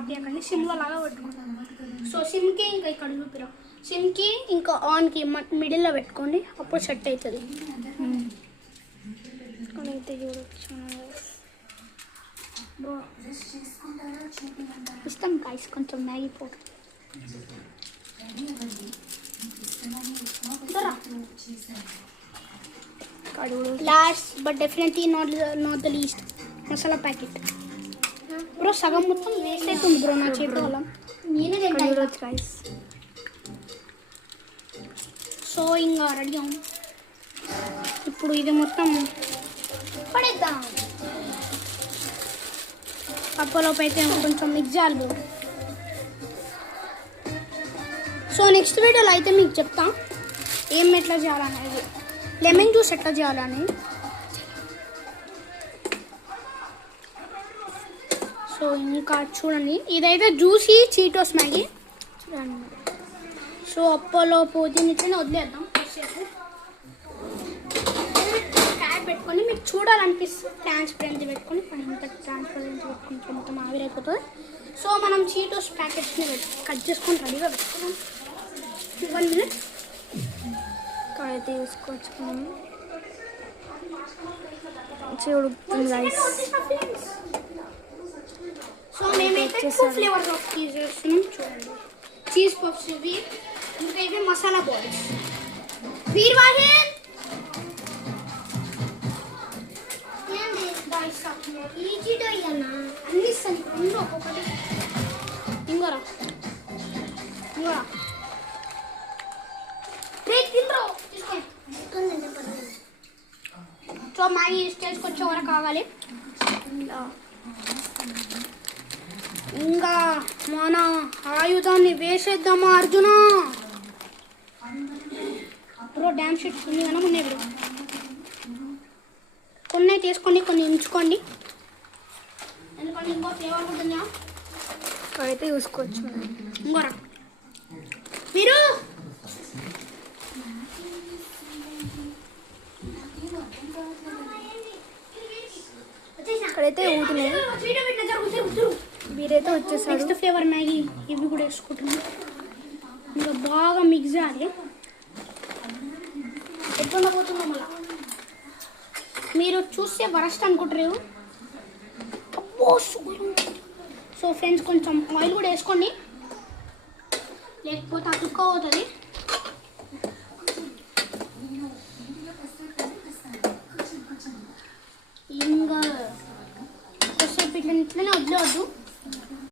ఆపేయకండి, సిమ్లో లాగా పెట్టుకోండి. సో సిమ్కి ఇంకా ఇక్కడ చూపిరా, సిమ్కి ఇంకా ఆన్కి మిడిల్లో పెట్టుకోండి, అప్పుడు సెట్ అవుతుంది. అయితే చూడొచ్చు బ్రో, ఇస్తాం గాయ్స్ కొంచెం Maggi powder. Last but definitely not the least masala packet. Bro సగం మొత్తం వేస్ట్ అవుతుంది బ్రో నా చేతి వల్ల. చూడొచ్చు గాయ్స్. సో ఇంకా రెడీ అవ్వం. ఇప్పుడు ఇది మొత్తం పడేద్దాం. అప్పలోపు అయితే కొంచెం మిక్స్ చేయాలి బ్రో. సో నెక్స్ట్ వీడియోలో అయితే మీకు చెప్తా ఎట్లా చేయాలనేది, లెమన్ జ్యూస్ ఎట్లా చేయాలని. సో ఇంకా చూడండి, ఇదైతే జ్యూసీ చీటోస్ మ్యాగీ చూడండి. సో అప్పలోపు దీన్ని ఇట్లనే వదిలేద్దాం. క్యాప్ పెట్టుకొని మీకు చూడాలనిపిస్తే ట్రాన్స్పరెన్సీ పెట్టుకొని ఇంత ట్రాన్స్పరెన్సీ పెట్టుకుంటే మొత్తం ఆవిరైపోతుంది. సో మనం చీటోస్ ప్యాకెట్స్ని కట్ చేసుకొని రెడీగా పెట్టుకున్నాం. 1 minute అయితే చూసుకోవచ్చు. ఉడుకుతుంది రైస్. సో మేమైతే 2 ఫ్లేవర్స్ ఆఫ్ చీజ్ చేస్తున్నాం చూడండి. చీజ్ పఫ్స్ ఇవి, ఇంకైతే మసాలా బాల్స్. వీర్వాహన్ అన్ని ఇస్తాను ఒక్కొక్కటి. ఇంకోరా సో మ్యాగీ స్టేజ్కి వచ్చే వరకు కావాలి. ఇంకా మన ఆయుధాన్ని వేసేద్దామా అర్జున. బ్రో డ్యామ్ షీట్స్ ఉంది కదా ఉన్నాయి బ్రో, కొన్ని తీసుకోండి, కొన్ని ఉంచుకోండి, ఎందుకంటే ఇంకో ఫ్లేవర్ ఉంటుందా అయితే చూసుకోవచ్చు. ఇంకోరా మీరు ఇక్కడైతే ఊతున్నాయి. వీరైతే వచ్చేసారు. నెక్స్ట్ ఫ్లేవర్ మ్యాగీ ఇవి కూడా వేసుకుంటున్నాం. ఇంకా బాగా మిక్స్ చేయాలి. ఎట్లా పోతున్నాం మళ్ళా మీరు చూస్తే వరస్ట్ అనుకుంటారు. అబ్బో షుగర్. సో ఫ్రెండ్స్ కొంచెం ఆయిల్ కూడా వేసుకోండి, లేకపోతే అతుక్కోపోతుంది. ఇంకా కొద్దిసేపు ఇట్లనే వదిలేవద్దు.